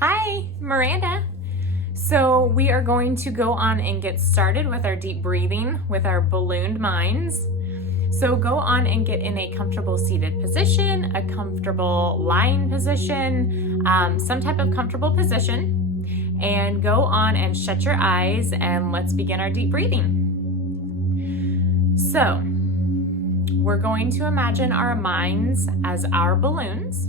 Hi, Miranda. So we are going to go on and get started with our deep breathing with our ballooned minds. So go on and get in a comfortable seated position, a comfortable lying position, some type of comfortable position, and go on and shut your eyes and let's begin our deep breathing. So we're going to imagine our minds as our balloons,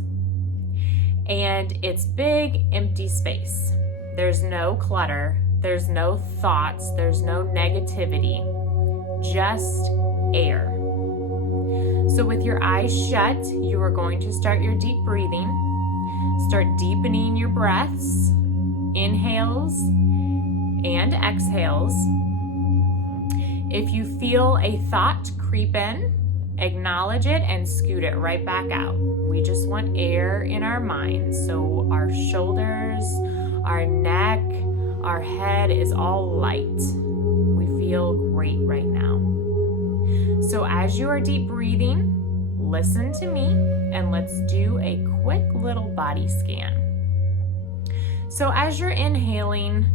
and it's big, empty space. There's no clutter, there's no thoughts, there's no negativity, just air. So with your eyes shut, you are going to start your deep breathing. Start deepening your breaths, inhales and exhales. If you feel a thought creep in, acknowledge it and scoot it right back out. We just want air in our minds. So our shoulders, our neck, our head is all light. We feel great right now. So as you are deep breathing, listen to me and let's do a quick little body scan. So as you're inhaling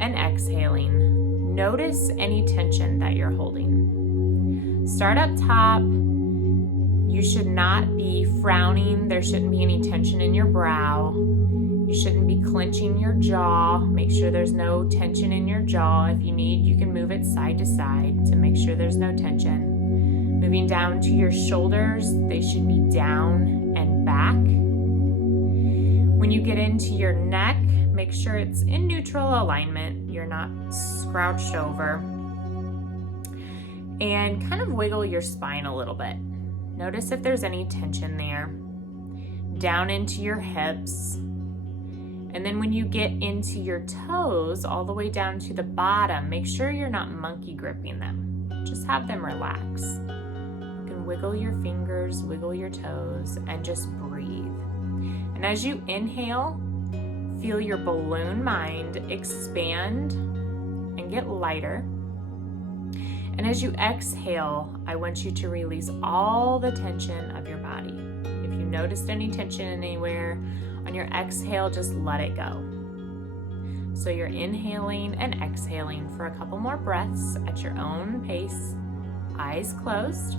and exhaling, notice any tension that you're holding. Start up top. You should not be frowning. There shouldn't be any tension in your brow. You shouldn't be clenching your jaw. Make sure there's no tension in your jaw. If you need, you can move it side to side to make sure there's no tension. Moving down to your shoulders, they should be down and back. When you get into your neck, make sure it's in neutral alignment. You're not scrouched over. And kind of wiggle your spine a little bit. Notice if there's any tension there. Down into your hips. And then when you get into your toes, all the way down to the bottom, make sure you're not monkey gripping them. Just have them relax. You can wiggle your fingers, wiggle your toes, and just breathe. And as you inhale, feel your balloon mind expand and get lighter. And as you exhale, I want you to release all the tension of your body. If you noticed any tension anywhere, on your exhale, just let it go. So you're inhaling and exhaling for a couple more breaths at your own pace, eyes closed.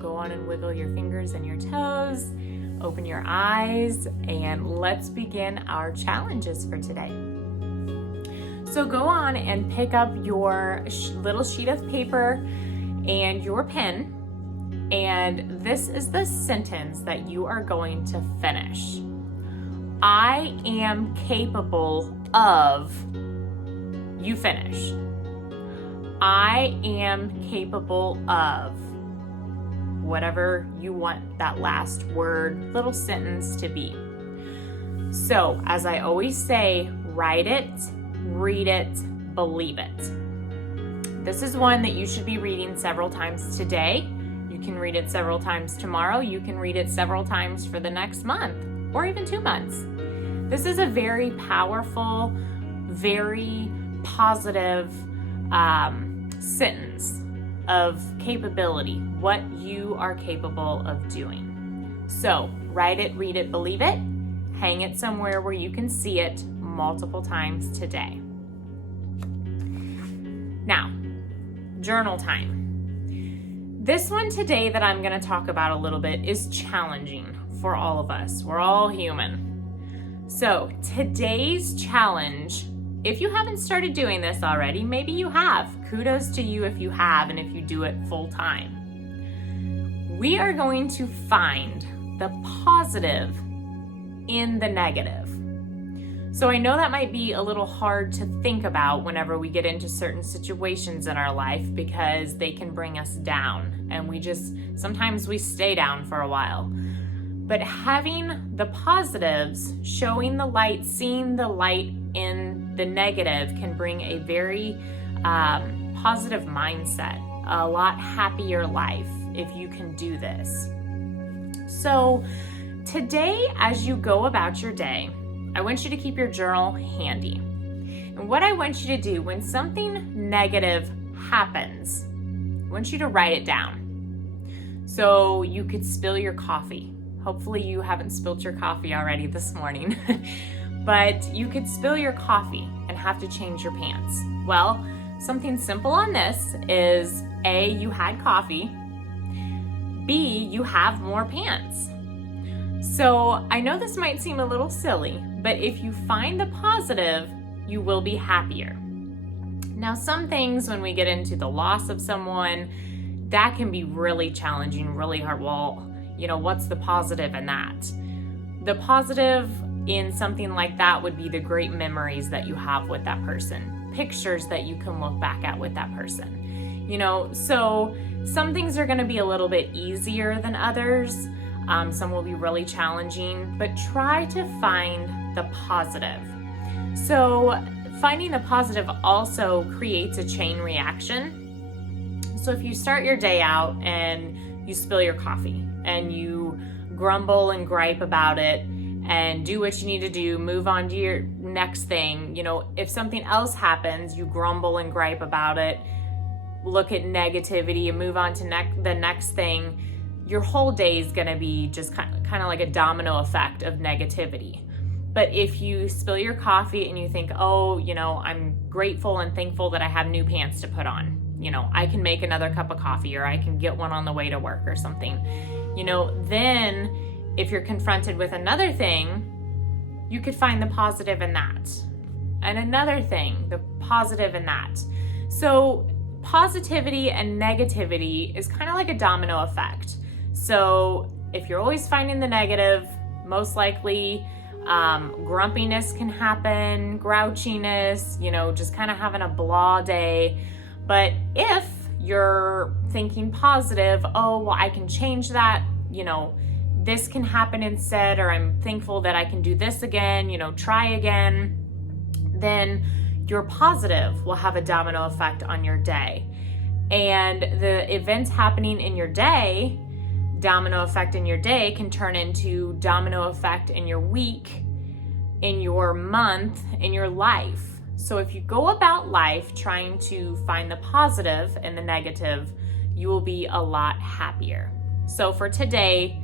Go on and wiggle your fingers and your toes, open your eyes, and let's begin our challenges for today. So go on and pick up your little sheet of paper and your pen, and this is the sentence that you are going to finish. I am capable of, you finish. I am capable of. Whatever you want that last word, little sentence to be. So, as I always say, write it, read it, believe it. This is one that you should be reading several times today. You can read it several times tomorrow. You can read it several times for the next month or even 2 months. This is a very powerful, very positive sentence of capability, what you are capable of doing. So write it, read it, believe it, hang it somewhere where you can see it multiple times today. Now, journal time. This one today that I'm going to talk about a little bit is challenging for all of us. We're all human. So today's challenge, if you haven't started doing this already, maybe you have. Kudos to you if you have and if you do it full time. We are going to find the positive in the negative. So I know that might be a little hard to think about whenever we get into certain situations in our life because they can bring us down and sometimes we stay down for a while. But having the positives, showing the light, seeing the light in the negative can bring a very positive mindset, a lot happier life if you can do this. So today, as you go about your day, I want you to keep your journal handy. And what I want you to do when something negative happens, I want you to write it down. So you could spill your coffee. Hopefully you haven't spilled your coffee already this morning, but you could spill your coffee and have to change your pants. Well, something simple on this is A, you had coffee, B, you have more pants. So I know this might seem a little silly, but if you find the positive, you will be happier. Now, some things when we get into the loss of someone, that can be really challenging, really hard. Well, what's the positive in that? The positive in something like that would be the great memories that you have with that person, pictures that you can look back at with that person. So some things are going to be a little bit easier than others. Some will be really challenging, but try to find the positive. So finding the positive also creates a chain reaction. So if you start your day out and you spill your coffee and you grumble and gripe about it and do what you need to do, move on to your next thing. If something else happens, you grumble and gripe about it, look at negativity and move on to the next thing. Your whole day is going to be just kind of like a domino effect of negativity. But if you spill your coffee and you think, I'm grateful and thankful that I have new pants to put on. I can make another cup of coffee, or I can get one on the way to work or something. Then if you're confronted with another thing, you could find the positive in that. And another thing, the positive in that. So positivity and negativity is kind of like a domino effect. So if you're always finding the negative, most likely grumpiness can happen, grouchiness, just kind of having a blah day. But if you're thinking positive, I can change that, this can happen instead, or I'm thankful that I can do this again, try again, then your positive will have a domino effect on your day. And the events happening in your day, domino effect in your day, can turn into domino effect in your week, in your month, in your life. So if you go about life trying to find the positive and the negative, you will be a lot happier. So for today,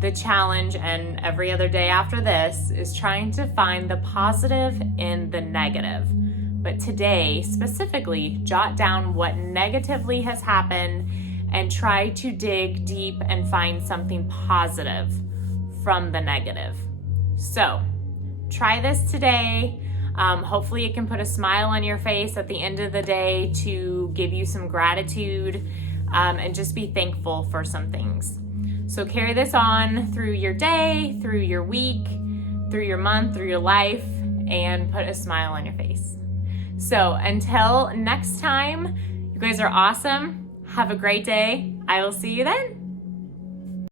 the challenge, and every other day after this, is trying to find the positive in the negative. But today, specifically, jot down what negatively has happened and try to dig deep and find something positive from the negative. So try this today. Hopefully it can put a smile on your face at the end of the day to give you some gratitude and just be thankful for some things. So carry this on through your day, through your week, through your month, through your life, and put a smile on your face. So until next time, you guys are awesome. Have a great day. I will see you then.